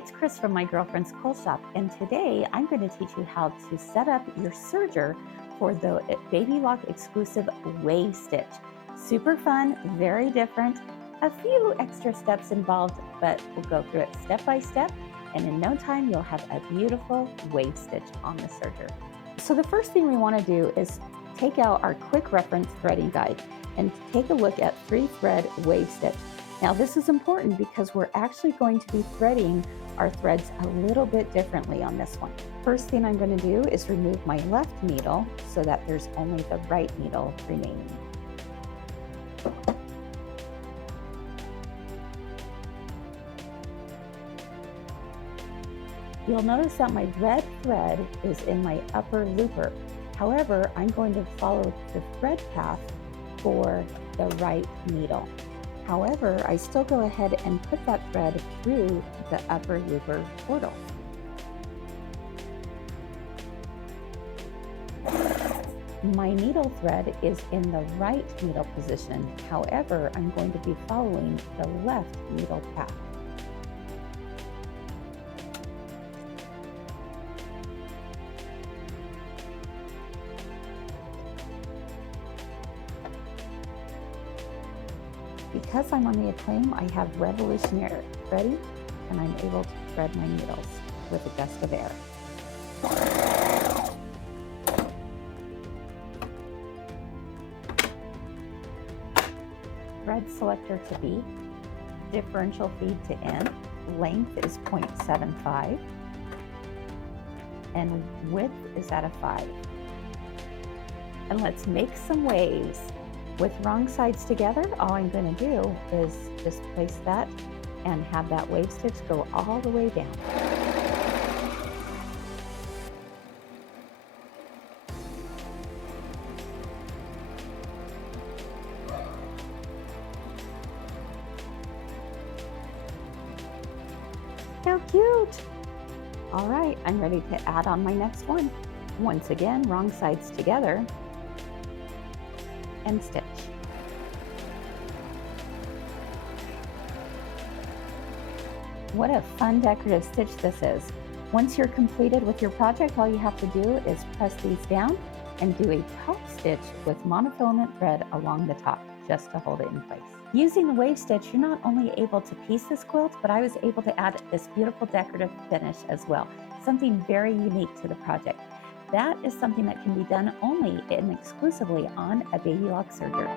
it's Kris from My Girlfriend's Quilt Shop, and today I'm going to teach you how to set up your serger for the Baby Lock exclusive wave stitch. Super fun, very different, a few extra steps involved, but we'll go through it step by step, and in no time you'll have a beautiful wave stitch on the serger. So the first thing we want to do is take out our quick reference threading guide and take a look at 3-thread wave stitch. Now this is important because we're actually going to be threading our threads a little bit differently on this one. First thing I'm going to do is remove my left needle so that there's only the right needle remaining. You'll notice that my red thread is in my upper looper. However, I'm going to follow the thread path for the right needle. However, I still go ahead and put that thread through the upper looper portal. My needle thread is in the right needle position. However, I'm going to be following the left needle path. Because I'm on the Acclaim, I have revolutionary threading, and I'm able to thread my needles with a gust of air. Thread selector to B, differential feed to N, length is 0.75, and width is at a 5. And let's make some waves. With wrong sides together, all I'm going to do is just place that and have that wave stitch go all the way down. How cute! All right, I'm ready to add on my next one. Once again, wrong sides together and stitch. What a fun decorative stitch this is. Once you're completed with your project, all you have to do is press these down and do a top stitch with monofilament thread along the top just to hold it in place. Using the wave stitch, you're not only able to piece this quilt, but I was able to add this beautiful decorative finish as well, something very unique to the project. That is something that can be done only and exclusively on a Baby Lock serger.